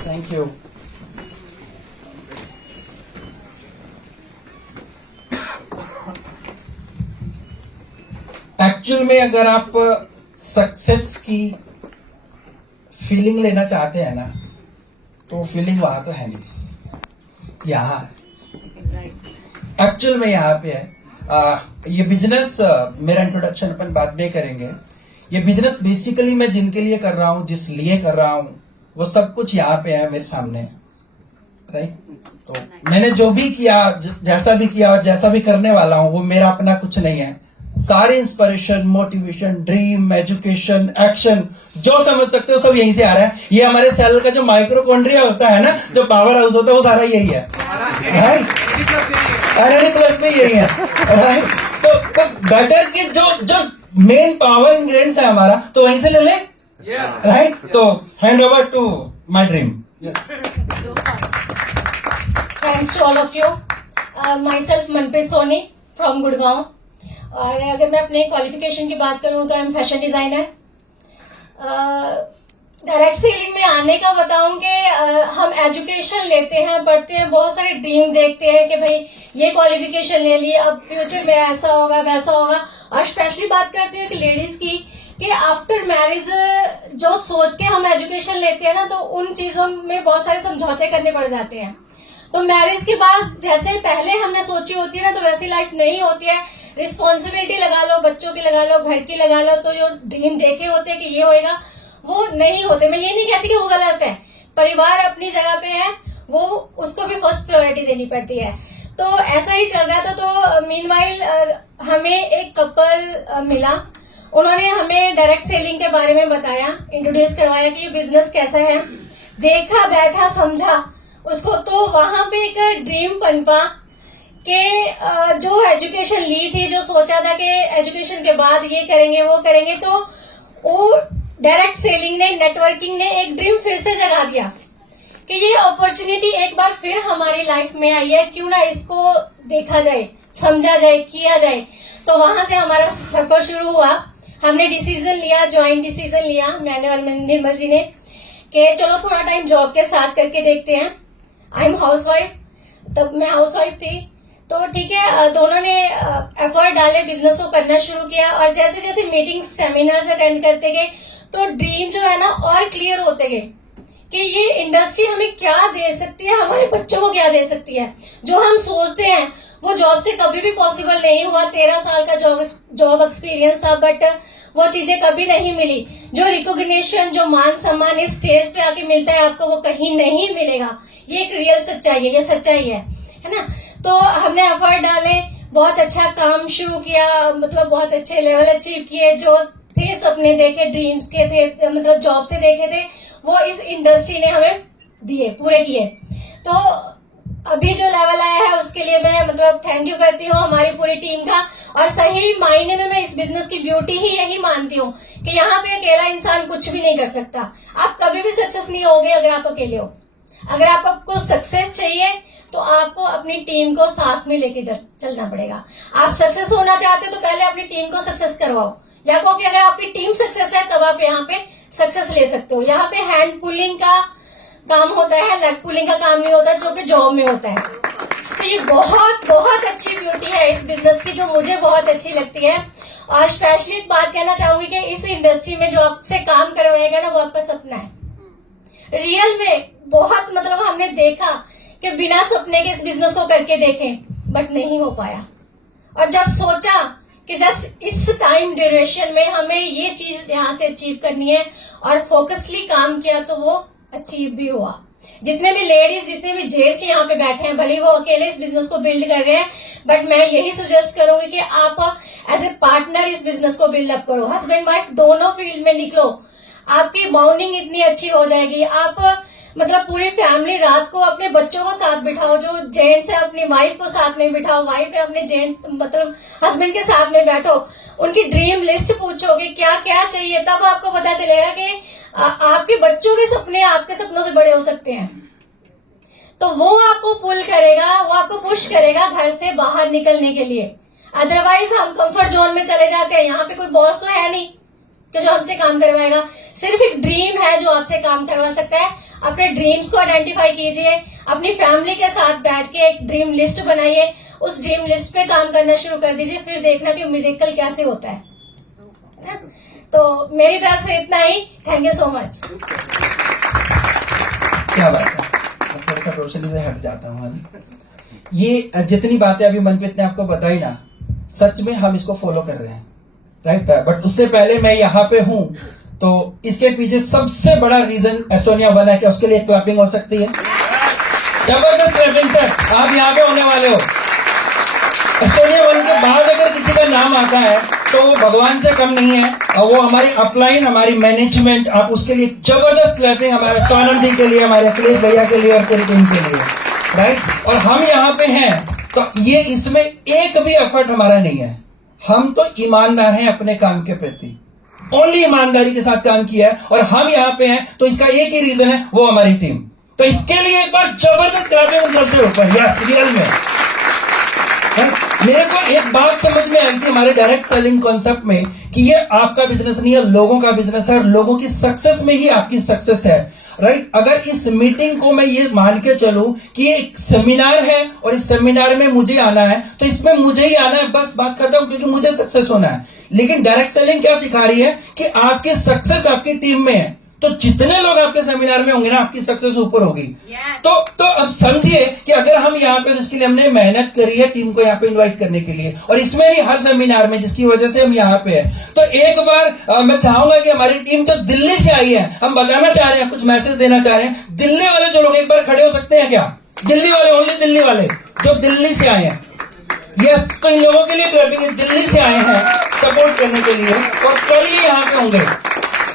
Thank you. Actual में अगर आप सक्सेस की फीलिंग लेना चाहते हैं ना, तो फीलिंग वहां तो है नहीं, यहाँ एक्चुअल में यहाँ पे है। ये बिजनेस, मेरा इंट्रोडक्शन अपन बाद में करेंगे। ये बिजनेस बेसिकली मैं जिनके लिए कर रहा हूँ, जिस लिए कर रहा हूँ, वो सब कुछ यहाँ पे है मेरे सामने, राइट। तो मैंने जो भी किया, जैसा भी किया और जैसा भी करने वाला हूँ, वो मेरा अपना कुछ नहीं है। सारे inspiration, motivation, dream, education, action, जो समझ सकते हो सब यहीं से आ रहा है। ये हमारे सेल का जो माइक्रोकॉन्ड्रिया होता है ना, जो पावर हाउस होता है, वो सारा यही है, राइट। RNA प्लस में यही है, राइट। तो बेटर कि जो मेन पावर इंग्रेडिएंट्स है हमारा, तो वहीं से ले ले, राइट। तो hand over to my dream. Thanks to all of you. Myself Manpreet Soni from Gurgaon. और अगर मैं अपने क्वालिफिकेशन की बात करूं तो I am fashion designer. Direct selling में आने का बताऊं कि हम एजुकेशन लेते हैं, पढ़ते हैं, बहुत सारे ड्रीम देखते हैं कि भाई ये क्वालिफिकेशन ले ली, अब फ्यूचर में ऐसा होगा वैसा होगा। और स्पेशली बात करती हूँ कि लेडीज की, कि आफ्टर मैरिज जो सोच के हम एजुकेशन लेते हैं ना, तो उन चीजों में बहुत सारे समझौते करने पड़ जाते हैं। तो मैरिज के बाद जैसे पहले हमने सोची होती है ना, तो वैसी लाइफ नहीं होती है। रिस्पॉन्सिबिलिटी लगा लो, बच्चों की लगा लो, घर की लगा लो, तो जो ड्रीम देखे होते हैं कि ये होएगा, वो नहीं होते। मैं ये नहीं कहती कि वो गलत है, परिवार अपनी जगह पे है, वो उसको भी फर्स्ट प्रायोरिटी देनी पड़ती है। तो ऐसा ही चल रहा था। तो मीनवाइल हमें एक कपल मिला, उन्होंने हमें डायरेक्ट सेलिंग के बारे में बताया, इंट्रोड्यूस करवाया कि ये बिजनेस कैसा है। देखा, बैठा, समझा उसको, तो वहां पे एक ड्रीम पनपा कि जो एजुकेशन ली थी, जो सोचा था कि एजुकेशन के बाद ये करेंगे वो करेंगे, तो वो डायरेक्ट सेलिंग ने, नेटवर्किंग ने एक ड्रीम फिर से जगा दिया कि ये अपॉर्चुनिटी एक बार फिर हमारी लाइफ में आई है, क्यों ना इसको देखा जाए, समझा जाए, किया जाए। तो वहां से हमारा सफर शुरू हुआ। हमने डिसीजन लिया, ज्वाइंट डिसीजन लिया, मैंने और निर्मल जी ने, कि चलो थोड़ा टाइम जॉब के साथ करके देखते हैं। आई एम हाउसवाइफ, तब मैं हाउसवाइफ थी। तो ठीक है, दोनों ने एफर्ट डाले, बिजनेस को करना शुरू किया। और जैसे जैसे मीटिंग, सेमिनार्स अटेंड करते गए, तो ड्रीम जो है ना और क्लियर होते गए कि ये इंडस्ट्री हमें क्या दे सकती है, हमारे बच्चों को क्या दे सकती है। जो हम सोचते हैं वो जॉब से कभी भी पॉसिबल नहीं हुआ। 13 साल का जॉब एक्सपीरियंस था, बट वो चीजें कभी नहीं मिली। जो रिकॉग्निशन, जो मान सम्मान इस स्टेज पे आके मिलता है आपको, वो कहीं नहीं मिलेगा। ये एक रियल सच्चाई है, ये सच्चाई है ना। तो हमने एफर्ट डाले, बहुत अच्छा काम शुरू किया, मतलब बहुत अच्छे लेवल अचीव किए। जो थे सपने देखे, ड्रीम्स के थे, मतलब जॉब से देखे थे, वो इस इंडस्ट्री ने हमें दिए, पूरे किए। तो अभी जो लेवल आया है उसके लिए मैं मतलब थैंक यू करती हूँ हमारी पूरी टीम का। और सही मायने में मैं इस बिजनेस की ब्यूटी ही यही मानती हूँ कि यहाँ पे अकेला इंसान कुछ भी नहीं कर सकता। आप कभी भी सक्सेस नहीं होगे अगर आप अकेले हो। अगर आपको सक्सेस चाहिए तो आपको अपनी टीम को साथ में लेके चलना पड़ेगा। आप सक्सेस होना चाहते हो तो पहले अपनी टीम को सक्सेस करवाओ, या कहो कि अगर आपकी टीम सक्सेस है तब आप यहाँ पे सक्सेस ले सकते हो। यहाँ पे हैंड पुलिंग का काम होता है, लेग पुलिंग का काम नहीं होता, जो कि जॉब में होता है। तो ये बहुत बहुत अच्छी ब्यूटी है इस बिजनेस की, जो मुझे बहुत अच्छी लगती है। और स्पेशली एक बात कहना चाहूंगी कि इस इंडस्ट्री में जो आपसे काम करवाएगा ना, वो आपका सपना है। रियल में बहुत मतलब हमने देखा कि बिना सपने के इस बिजनेस को करके देखें, बट नहीं हो पाया। और जब सोचा कि जस्ट इस टाइम ड्यूरेशन में हमें ये चीज यहाँ से अचीव करनी है और फोकसली काम किया, तो वो अचीव भी हुआ। जितने भी लेडीज, जितने भी जेंट्स यहाँ पे बैठे हैं, भले वो अकेले इस बिजनेस को बिल्ड कर रहे हैं, बट मैं यही सजेस्ट करूंगी कि आप एज ए पार्टनर इस बिजनेस को बिल्ड अप करो। हस्बैंड वाइफ दोनों फील्ड में निकलो, आपकी बॉन्डिंग इतनी अच्छी हो जाएगी। आप मतलब पूरी फैमिली रात को अपने बच्चों को साथ बिठाओ, जो जेंट्स है अपनी वाइफ को साथ में बिठाओ, वाइफ है अपने जेंट मतलब हस्बैंड के साथ में बैठो, उनकी ड्रीम लिस्ट पूछो कि क्या क्या चाहिए, तब आपको पता चलेगा कि आपके बच्चों के सपने आपके सपनों से बड़े हो सकते हैं। तो वो आपको पुल करेगा, वो आपको पुश करेगा घर से बाहर निकलने के लिए। अदरवाइज हम कंफर्ट जोन में चले जाते हैं। यहाँ पे कोई बॉस तो है नहीं कि जो हमसे काम करवाएगा, सिर्फ एक ड्रीम है जो आपसे काम करवा सकता है। अपने ड्रीम्स को आइडेंटिफाई कीजिए, अपनी फैमिली के साथ बैठ के एक ड्रीम लिस्ट बनाइए, उस ड्रीम लिस्ट पे काम करना शुरू कर दीजिए, फिर देखना कि मिरेकल कैसे होता है। तो मेरी तरफ से इतना ही। Thank you so much. क्या बात है, मैं थोड़ा सा रोशनी से हट जाता हूँ। ये जितनी बातें अभी मनप्रीत ने आपको बताई ना, सच में हम इसको फॉलो कर रहे हैं, राइट। बट उससे पहले मैं यहाँ पे हूँ तो इसके पीछे सबसे बड़ा रीजन एस्टोनिया 1 है। कि उसके लिए क्लैपिंग हो सकती है? जबरदस्त क्लैपिंग सर, आप यहाँ पे होने वाले हो। एस्टोनिया 1 के बाद अगर किसी का नाम आता है तो वो भगवान से कम नहीं है, और वो हमारी अपलाइन, हमारी मैनेजमेंट, आप उसके लिए जबरदस्त क्लैपिंग हमारे स्वानंद जी के लिए, हमारे अखिलेश भैया के लिए और तेरी टीम के लिए, राइट। और हम यहाँ पे हैं तो ये इसमें एक भी एफर्ट हमारा नहीं है। हम तो ईमानदार हैं अपने काम के प्रति, ओनली ईमानदारी के साथ काम किया है, और हम यहाँ पे हैं तो इसका एक ही रीजन है, वो हमारी टीम। तो इसके लिए एक बार जबरदस्त क्लैपिंग सबसे ऊपर, यस रियल में। मेरे को एक बात समझ में आई थी हमारे डायरेक्ट सेलिंग कॉन्सेप्ट में कि ये आपका बिजनेस नहीं है, लोगों का बिजनेस है, और लोगों की सक्सेस में ही आपकी सक्सेस है, राइट। अगर इस मीटिंग को मैं ये मान के चलूं कि ये एक सेमिनार है और इस सेमिनार में मुझे आना है, तो इसमें मुझे ही आना है, बस बात करता हूं, क्योंकि मुझे सक्सेस होना है। लेकिन डायरेक्ट सेलिंग क्या सिखा रही है कि आपकी सक्सेस आपकी टीम में है, तो जितने लोग आपके सेमिनार में होंगे ना, आपकी सक्सेस ऊपर होगी। तो अब समझिए कि अगर हम यहाँ पे, जिसके लिए हमने मेहनत करी है टीम को यहाँ पे इनवाइट करने के लिए, और इसमें नहीं हर सेमिनार में, जिसकी वजह से हम यहाँ पे हैं, तो एक बार मैं चाहूंगा कि हमारी टीम जो दिल्ली से आई है, हम बताना चाह रहे हैं, कुछ मैसेज देना चाह रहे हैं। दिल्ली वाले जो लोग एक बार खड़े हो सकते हैं क्या? दिल्ली वाले, ओनली दिल्ली वाले जो दिल्ली से आए हैं, यस। तो इन लोगों के लिए क्लैपिंग, दिल्ली से आए हैं सपोर्ट करने के लिए, और कल ही यहाँ पे होंगे।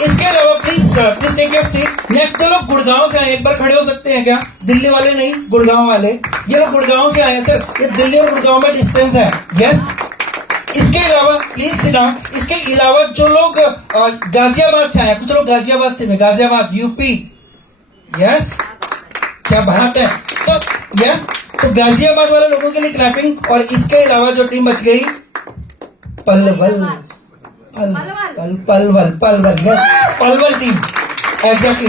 इसके अलावा please take your seat. Next जो लोग गुड़गांव से आए, एक बार खड़े हो सकते हैं क्या? दिल्ली वाले नहीं, गुड़गांव वाले। ये लोग गुड़गांव से आए हैं सर, ये दिल्ली और गुड़गांव में डिस्टेंस है, यस। इसके अलावा प्लीज सिट डाउन। इसके अलावा जो लोग गाजियाबाद से आए, कुछ लोग गाजियाबाद से, गाजियाबाद यूपी, यस, क्या बात है। तो यस, तो गाजियाबाद वाले लोगों के लिए क्लैपिंग। और इसके अलावा जो टीम बच गई, Palwal, Palwal, yes, Palwal team, exactly.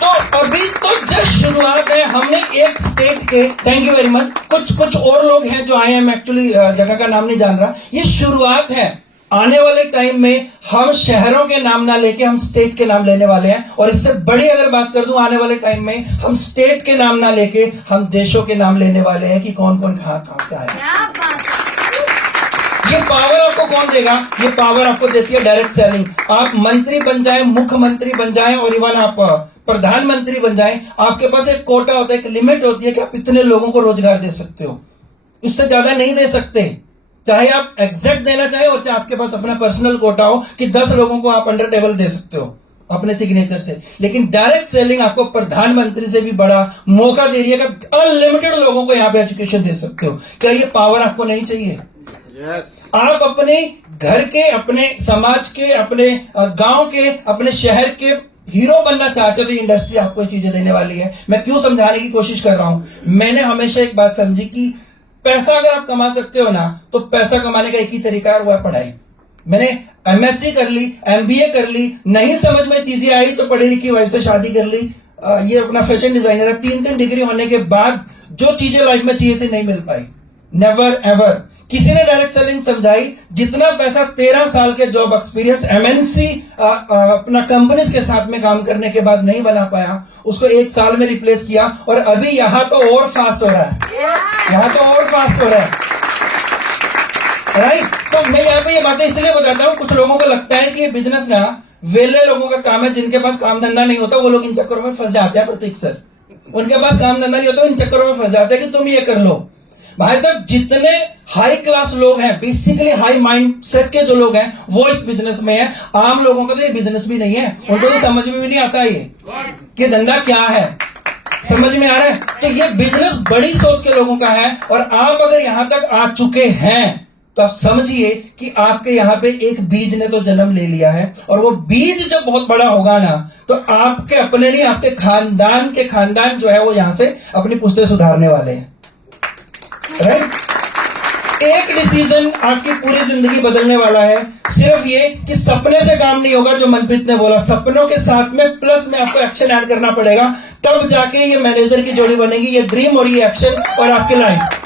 तो अभी तो जस्ट शुरुआत है, हमने एक स्टेट के, थैंक यू वेरी मच, कुछ और लोग हैं जो आए हैं, मैं एक्चुअली जगह का नाम नहीं जान रहा, ये शुरुआत है। आने वाले टाइम में हम शहरों के नाम ना लेके हम स्टेट के नाम लेने वाले हैं, और इससे बड़ी अगर बात कर दूं, आने वाले टाइम में हम स्टेट के नाम ना लेके हम देशों के नाम लेने वाले हैं कि कौन कौन कहां से आया। ये पावर आपको कौन देगा? ये पावर आपको देती है डायरेक्ट सेलिंग। आप मंत्री बन जाएं, मुख्यमंत्री बन जाएं, और इवन आप प्रधानमंत्री बन जाएं, आपके पास एक कोटा होता है, एक लिमिट होती है कि आप इतने लोगों को रोजगार दे सकते हो, इससे ज्यादा नहीं दे सकते। चाहे आप एग्जैक्ट देना चाहे, और चाहे आपके पास अपना पर्सनल कोटा हो कि 10 लोगों को आप अंडर टेबल दे सकते हो अपने सिग्नेचर से। लेकिन डायरेक्ट सेलिंग आपको प्रधानमंत्री से भी बड़ा मौका दे रही है कि अनलिमिटेड लोगों को यहाँ पे एजुकेशन दे सकते हो। क्या ये पावर आपको नहीं चाहिए? आप अपने घर के, अपने समाज के, अपने गांव के, अपने शहर के हीरो बनना चाहते हो, तो इंडस्ट्री आपको ये चीजें देने वाली है। मैं क्यों समझाने की कोशिश कर रहा हूं, मैंने हमेशा एक बात समझी कि पैसा अगर आप कमा सकते हो ना, तो पैसा कमाने का एक ही तरीका है, वो है पढ़ाई। मैंने एमएससी कर ली, एमबीए कर ली, नहीं समझ में चीजें आई तो पढ़ी लिखी वाइफ से शादी कर ली। ये अपना फैशन डिजाइनर है, 3 डिग्री होने के बाद जो चीजें लाइफ में चाहिए थी नहीं मिल पाई, नेवर एवर। किसी ने डायरेक्ट सेलिंग समझाई, जितना पैसा 13 साल के जॉब एक्सपीरियंस एमएनसी अपना कंपनीज के साथ में काम करने के बाद नहीं बना पाया, उसको 1 साल में रिप्लेस किया, और अभी यहां तो और फास्ट हो रहा है, यहां तो और फास्ट हो रहा है, राइट। तो मैं यहाँ पे ये बातें इसलिए बताता हूं, कुछ लोगों को लगता है कि ये बिजनेस ना वेले लोगों का काम है, जिनके पास काम धंधा नहीं होता वो लोग इन चक्करों में फंस जाते हैं। प्रतीक सर, उनके पास काम धंधा नहीं होता, इन चक्करों में फंस जाते हैं कि तुम ये कर लो। भाई साहब, जितने हाई क्लास लोग हैं, बेसिकली हाई माइंड सेट के जो लोग हैं, वो इस बिजनेस में है। आम लोगों का तो ये बिजनेस भी नहीं है, उनको तो समझ में भी नहीं आता ये कि धंधा क्या है, समझ में आ रहा है। तो ये बिजनेस बड़ी सोच के लोगों का है, और आप अगर यहां तक आ चुके हैं तो आप समझिए कि आपके यहाँ पे एक बीज ने तो जन्म ले लिया है, और वो बीज जब बहुत बड़ा होगा ना, तो आपके अपने नहीं, आपके खानदान के खानदान जो है वो यहां से अपनी पुश्तें सुधारने वाले हैं, राइट। एक डिसीजन आपकी पूरी जिंदगी बदलने वाला है। सिर्फ ये कि सपने से काम नहीं होगा, जो मनप्रीत ने बोला, सपनों के साथ में प्लस में आपको एक्शन ऐड करना पड़ेगा, तब जाके ये मैनेजर की जोड़ी बनेगी। ये ड्रीम और ये एक्शन और आपकी लाइफ।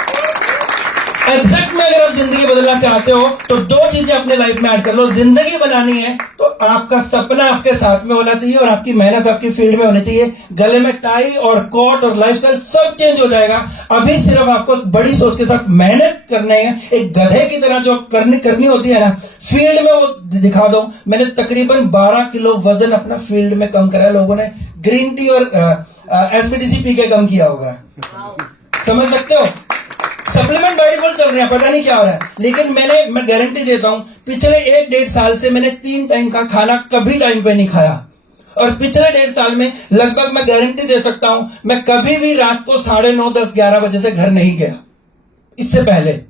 एग्जैक्ट में अगर आप जिंदगी बदलना चाहते हो तो दो चीजें अपने लाइफ में ऐड कर लो। जिंदगी बनानी है तो आपका सपना आपके साथ में होना चाहिए और आपकी मेहनत आपकी फील्ड में होनी चाहिए। गले में टाई और कोट और लाइफस्टाइल सब चेंज हो जाएगा। अभी सिर्फ आपको बड़ी सोच के साथ मेहनत करनी है। एक गधे की तरह जो करनी होती है ना फील्ड में, वो दिखा दो। मैंने तकरीबन 12 किलो वजन अपना फील्ड में कम करा है। लोगों ने ग्रीन टी और एसपीटीसी पी के कम किया होगा, समझ सकते हो। सप्लीमेंट बाय डिफॉल्ट चल रहे हैं, पता नहीं क्या हो रहा है, लेकिन मैं गारंटी देता हूं पिछले 1-1.5 साल से मैंने 3 टाइम का खाना कभी टाइम पे नहीं खाया। और पिछले 1.5 साल में लगभग मैं गारंटी दे सकता हूं मैं कभी भी रात को 9:30, 10, 11 बजे से घर नहीं गया। इससे पहले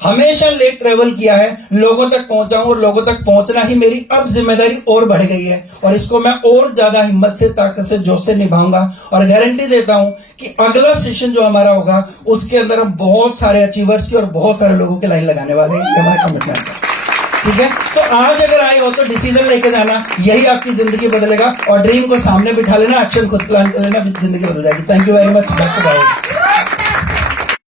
हमेशा लेट ट्रेवल किया है, लोगों तक पहुंचा हूं और लोगों तक पहुंचना ही मेरी अब जिम्मेदारी और बढ़ गई है। और इसको मैं और ज्यादा हिम्मत से, ताकत से, जोश से निभाऊंगा। और गारंटी देता हूं कि अगला सेशन जो हमारा होगा उसके अंदर हम बहुत सारे अचीवर्स की और बहुत सारे लोगों की लाइन लगाने वाले हैं। ये हमारा कमिटमेंट है, ठीक है। तो आज अगर आए हो तो डिसीजन लेके जाना, यही आपकी जिंदगी बदलेगा। और ड्रीम को सामने बिठा लेना, एक्शन खुद प्लान कर लेना, जिंदगी बदल जाएगी। Thank you very much. Back to guys.